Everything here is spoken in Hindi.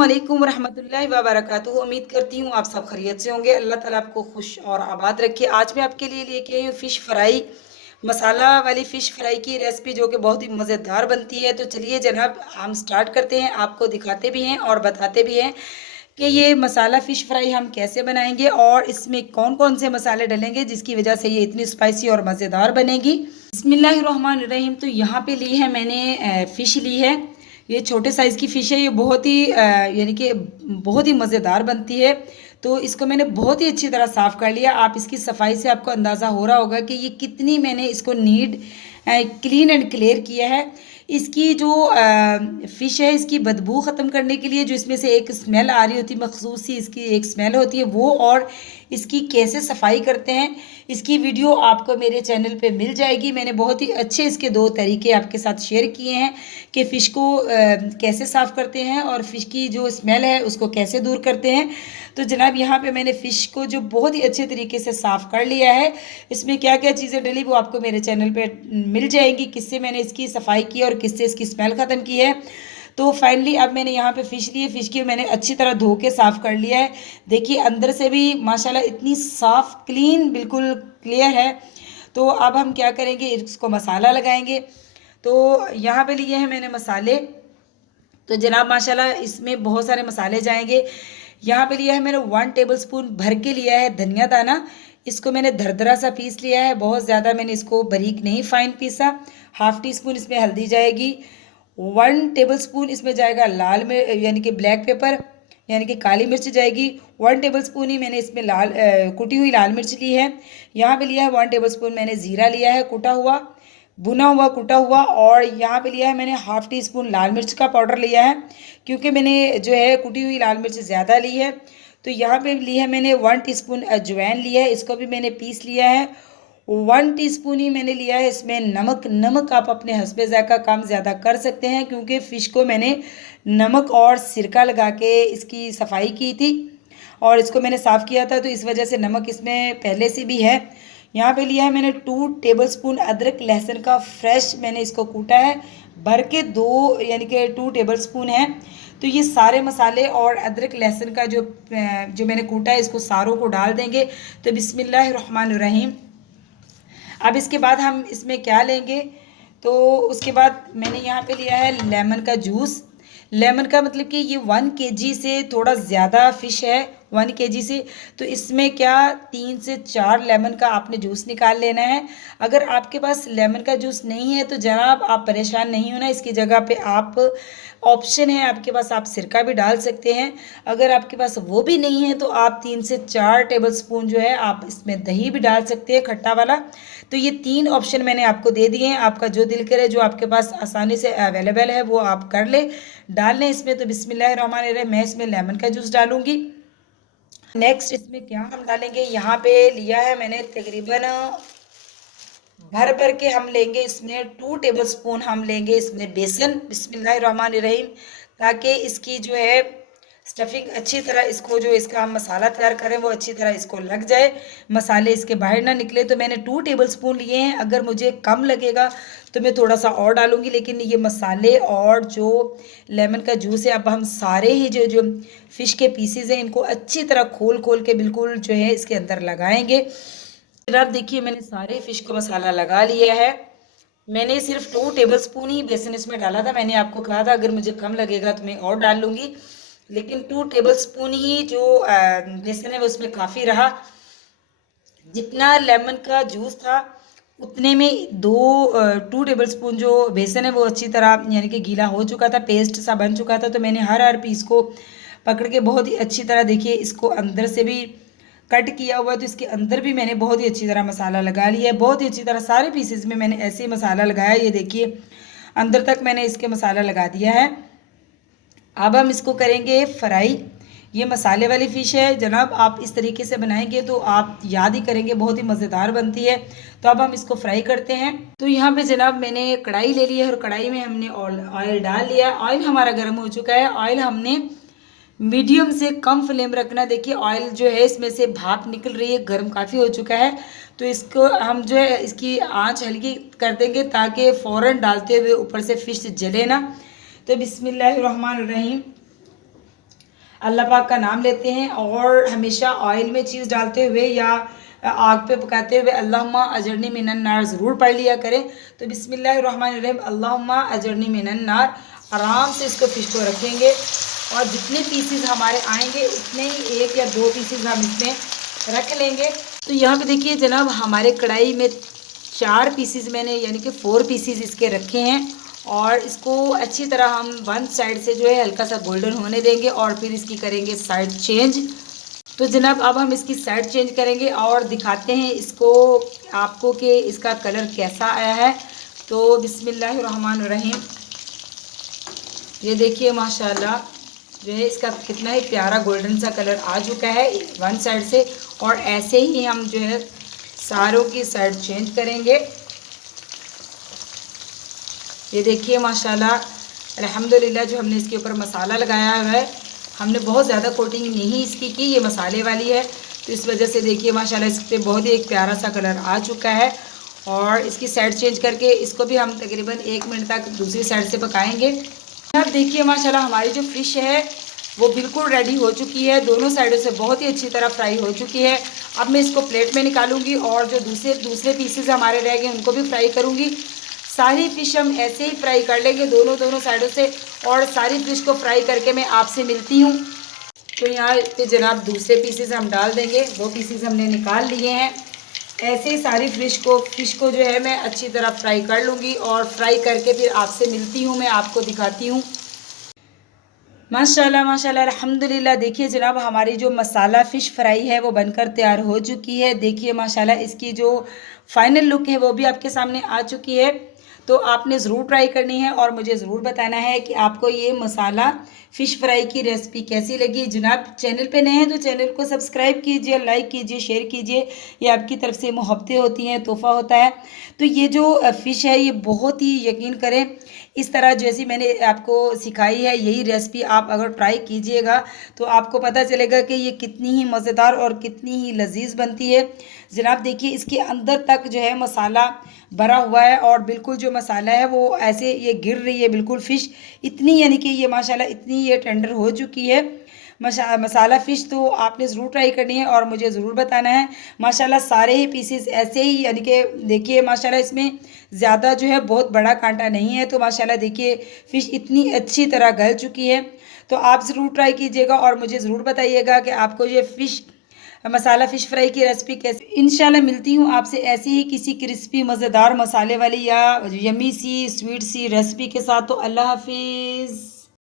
अस्सलामुअलैकुम रहमतुल्लाहि व बरकातुहू। उम्मीद करती हूँ आप सब खैरियत से होंगे। अल्लाह ताला आपको खुश और आबाद रखे। आज मैं आपके लिए लेके आई हूँ फ़िश फ्राई, मसाला वाली फ़िश फ्राई की रेसिपी जो कि बहुत ही मज़ेदार बनती है। तो चलिए जनाब हम स्टार्ट करते हैं, आपको दिखाते भी हैं और बताते भी हैं कि ये मसाला फ़िश फ्राई हम कैसे बनाएंगे और इसमें कौन कौन से मसाले डलेंगे जिसकी वजह से ये इतनी स्पाइसी और मज़ेदार बनेगी। बिस्मिल्लाहिर्रहमानिर्रहीम। तो यहाँ पे ली है मैंने फ़िश ली है। ये छोटे साइज़ की फ़िश है। ये बहुत ही यानी कि बहुत ही मज़ेदार बनती है। तो इसको मैंने बहुत ही अच्छी तरह साफ़ कर लिया। आप इसकी सफाई से आपको अंदाज़ा हो रहा होगा कि ये कितनी मैंने इसको नीट क्लीन एंड क्लियर किया है। इसकी जो फ़िश है, इसकी बदबू ख़त्म करने के लिए जो इसमें से एक स्मेल आ रही होती है, मखसूस सी इसकी एक स्मेल होती है वो, और इसकी कैसे सफाई करते हैं इसकी वीडियो आपको मेरे चैनल पे मिल जाएगी। मैंने बहुत ही अच्छे इसके 2 तरीके आपके साथ शेयर किए हैं कि फ़िश को कैसे साफ़ करते हैं और फ़िश की जो स्मेल है उसको कैसे दूर करते हैं। तो जनाब यहाँ पे मैंने फ़िश को जो बहुत ही अच्छे तरीके से साफ़ कर लिया है। इसमें क्या क्या चीज़ें डली वो आपको मेरे चैनल पे मिल जाएंगी, किससे मैंने इसकी सफाई की और किससे इसकी स्मेल ख़त्म की है। तो फाइनली अब मैंने यहाँ पे फ़िश ली है। फ़िश की मैंने अच्छी तरह धो के साफ़ कर लिया है। देखिए अंदर से भी माशाल्लाह इतनी साफ़ क्लीन बिल्कुल क्लियर है। तो अब हम क्या करेंगे, इसको मसाला लगाएंगे। तो यहाँ पे लिए हैं मैंने मसाले। तो जनाब माशाल्लाह इसमें बहुत सारे मसाले जाएंगे। यहाँ पे लिया है मैंने 1 टेबलस्पून भर के लिया है धनिया दाना। इसको मैंने दरदरा सा पीस लिया है, बहुत ज़्यादा मैंने इसको बारीक नहीं फाइन पीसा। हाफ़ टी स्पून इसमें हल्दी जाएगी। 1 टेबलस्पून इसमें जाएगा लाल मिर्च यानी कि ब्लैक पेपर यानी कि काली मिर्च जाएगी। 1 टेबलस्पून ही मैंने इसमें कुटी हुई लाल मिर्च ली है। यहाँ पे लिया है 1 टेबलस्पून मैंने ज़ीरा लिया है कुटा हुआ, भुना हुआ कुटा हुआ। और यहाँ पे लिया है मैंने हाफ़ टी स्पून लाल मिर्च का पाउडर लिया है, क्योंकि मैंने जो है कुटी हुई लाल मिर्च ज़्यादा ली है। तो यहाँ पे ली है मैंने 1 टीस्पून अजवाइन लिया है, इसको भी मैंने पीस लिया है। 1 टीस्पून ही मैंने लिया है इसमें नमक। नमक आप अपने हस्बे ज़ायक़ा कम ज़्यादा कर सकते हैं, क्योंकि फ़िश को मैंने नमक और सिरका लगा के इसकी सफाई की थी और इसको मैंने साफ़ किया था, तो इस वजह से नमक इसमें पहले से भी है। यहाँ पे लिया है मैंने 2 टेबलस्पून अदरक लहसुन का फ्रेश, मैंने इसको कूटा है भर के 2 यानी कि 2 टेबलस्पून है। तो ये सारे मसाले और अदरक लहसुन का जो मैंने कूटा है इसको सारों को डाल देंगे। तो बिस्मिल्लाहिर्रहमानिर्रहीम। अब इसके बाद हम इसमें क्या लेंगे, तो उसके बाद मैंने यहाँ पे लिया है लेमन का जूस। लेमन का मतलब कि ये 1 केजी से थोड़ा ज़्यादा फ़िश है, 1 केजी से। तो इसमें क्या 3 से 4 लेमन का आपने जूस निकाल लेना है। अगर आपके पास लेमन का जूस नहीं है तो जनाब आप परेशान नहीं होना, इसकी जगह पे आप ऑप्शन है आपके पास, आप सिरका भी डाल सकते हैं। अगर आपके पास वो भी नहीं है तो आप 3 से 4 टेबलस्पून जो है आप इसमें दही भी डाल सकते हैं खट्टा वाला। तो ये 3 ऑप्शन मैंने आपको दे दिए हैं, आपका जो दिल करे जो आपके पास आसानी से अवेलेबल है वो आप कर ले डाल लें इसमें। तो बिस्मिल्लाहिर्रहमानिर्रहीम, मैं इसमें लेमन का जूस डालूंगी। नेक्स्ट इसमें क्या हम डालेंगे, यहाँ पे लिया है मैंने तकरीबन भर भर के हम लेंगे इसमें 2 टेबलस्पून हम लेंगे इसमें बेसन। बिस्मिल्लाहिर्रहमानिर्रहीम, ताकि इसकी जो है स्टफिंग अच्छी तरह इसको जो इसका हम मसाला तैयार करें वो अच्छी तरह इसको लग जाए, मसाले इसके बाहर ना निकले। तो मैंने 2 टेबलस्पून लिए हैं। अगर मुझे कम लगेगा तो मैं थोड़ा सा और डालूंगी, लेकिन ये मसाले और जो लेमन का जूस है अब हम सारे ही जो जो फ़िश के पीसेज हैं इनको अच्छी तरह खोल खोल के बिल्कुल जो है इसके अंदर लगाएंगे। जनाब देखिए मैंने सारे फ़िश को मसाला लगा लिया है। मैंने सिर्फ 2 टेबलस्पून ही बेसन इसमें डाला था। मैंने आपको कहा था अगर मुझे कम लगेगा तो मैं और डाल लूँगी, लेकिन 2 टेबलस्पून ही जो बेसन है वो उसमें काफ़ी रहा। जितना लेमन का जूस था उतने में 2 टेबलस्पून जो बेसन है वो अच्छी तरह यानी कि गीला हो चुका था, पेस्ट सा बन चुका था। तो मैंने हर पीस को पकड़ के बहुत ही अच्छी तरह देखिए इसको अंदर से भी कट किया हुआ है, तो इसके अंदर भी मैंने बहुत ही अच्छी तरह मसाला लगा लिया है। बहुत ही अच्छी तरह सारे पीसेस में मैंने ऐसे ही मसाला लगाया। ये देखिए अंदर तक मैंने इसके मसाला लगा दिया है। अब हम इसको करेंगे फ्राई। ये मसाले वाली फ़िश है जनाब, आप इस तरीके से बनाएंगे तो आप याद ही करेंगे, बहुत ही मज़ेदार बनती है। तो अब हम इसको फ्राई करते हैं। तो यहाँ पे जनाब मैंने कढ़ाई ले ली है और कढ़ाई में हमने ऑयल डाल लिया। ऑयल हमारा गर्म हो चुका है। ऑयल हमने मीडियम से कम फ्लेम रखना। देखिए ऑयल जो है इसमें से भाप निकल रही है, गर्म काफ़ी हो चुका है। तो इसको हम जो है इसकी आंच हल्की कर देंगे ताकि फ़ौरन डालते हुए ऊपर से फ़िश जले ना। तो बिस्मिल्लाहिर्रहमानिर्रहीम, अल्लाह पाक का नाम लेते हैं और हमेशा ऑयल में चीज़ डालते हुए या आग पे पकाते हुए अल्लाहुम्मा अजरनी मिनन नार ज़रूर पढ़ लिया करें। तो बिस्मिल्लाहिर्रहमानिर्रहीम अल्लाहुम्मा अजरनी मिनन नार, आराम से इसको फ़िश को रखेंगे और जितने पीसेस हमारे आएंगे उतने ही 1 या 2 पीसेस हम इसमें रख लेंगे। तो यहाँ पे देखिए जनाब, हमारे कढ़ाई में 4 पीसेस मैंने यानी कि 4 पीसेस इसके रखे हैं और इसको अच्छी तरह हम वन साइड से जो है हल्का सा गोल्डन होने देंगे और फिर इसकी करेंगे साइड चेंज। तो जनाब अब हम इसकी साइड चेंज करेंगे और दिखाते हैं इसको आपको कि इसका कलर कैसा आया है। तो बिस्मिल्लाहिर्रहमानिर्रहीम, ये देखिए माशाल्लाह जो है इसका कितना ही प्यारा गोल्डन सा कलर आ चुका है वन साइड से। और ऐसे ही हम जो है सारों की साइड चेंज करेंगे। ये देखिए माशाल्लाह अल्हम्दुलिल्लाह, जो हमने इसके ऊपर मसाला लगाया हुआ है, हमने बहुत ज़्यादा कोटिंग नहीं इसकी की, ये मसाले वाली है, तो इस वजह से देखिए माशाल्लाह इस पर बहुत ही एक प्यारा सा कलर आ चुका है। और इसकी साइड चेंज करके इसको भी हम तकरीबन 1 मिनट तक दूसरी साइड से पकाएंगे। अब देखिए माशाल्लाह हमारी जो फ़िश है वो बिल्कुल रेडी हो चुकी है, दोनों साइडों से बहुत ही अच्छी तरह फ्राई हो चुकी है। अब मैं इसको प्लेट में निकालूंगी और जो दूसरे पीसेस हमारे रह गए उनको भी फ्राई करूंगी। सारी फ़िश हम ऐसे ही फ्राई कर लेंगे दोनों साइडों से, और सारी फ़िश को फ्राई करके मैं आपसे मिलती हूँ। तो यहाँ पे जनाब दूसरे पीसेस हम डाल देंगे, 2 पीसेस हमने निकाल लिए हैं। ऐसे ही सारी फ़िश को जो है मैं अच्छी तरह फ्राई कर लूँगी और फ्राई करके फिर आपसे मिलती हूँ, मैं आपको दिखाती हूँ। माशाल्लाह माशाल्लाह अल्हम्दुलिल्लाह, देखिए जनाब हमारी जो मसाला फ़िश फ्राई है वो बनकर तैयार हो चुकी है। देखिए माशाल्लाह इसकी जो फाइनल लुक है वो भी आपके सामने आ चुकी है। तो आपने ज़रूर ट्राई करनी है और मुझे ज़रूर बताना है कि आपको ये मसाला फ़िश फ्राई की रेसिपी कैसी लगी। जनाब चैनल पे नए हैं तो चैनल को सब्सक्राइब कीजिए, लाइक कीजिए, शेयर कीजिए, ये आपकी तरफ से मोहब्बतें होती हैं, तोहफ़ा होता है। तो ये जो फ़िश है ये बहुत ही, यकीन करें, इस तरह जैसी मैंने आपको सिखाई है यही रेसिपी आप अगर ट्राई कीजिएगा तो आपको पता चलेगा कि ये कितनी ही मज़ेदार और कितनी ही लजीज बनती है। जनाब देखिए इसके अंदर तक जो है मसाला भरा हुआ है और बिल्कुल जो मसाला है वो ऐसे ये गिर रही है बिल्कुल फ़िश इतनी, यानी कि ये माशाल्लाह इतनी ये टेंडर हो चुकी है मसाला फ़िश। तो आपने ज़रूर ट्राई करनी है और मुझे ज़रूर बताना है। माशाल्लाह सारे ही पीसेस ऐसे ही, यानी कि देखिए माशाल्लाह इसमें ज़्यादा जो है बहुत बड़ा कांटा नहीं है। तो माशाल्लाह देखिए फ़िश इतनी अच्छी तरह गल चुकी है। तो आप ज़रूर ट्राई कीजिएगा और मुझे ज़रूर बताइएगा कि आपको ये फ़िश मसाला फ़िश फ्राई की रेसिपी कैसी। इंशाल्लाह मिलती हूँ आपसे ऐसी ही किसी क्रिस्पी मज़ेदार मसाले वाली या यमी सी स्वीट सी रेसिपी के साथ। तो अल्लाह हाफिज़।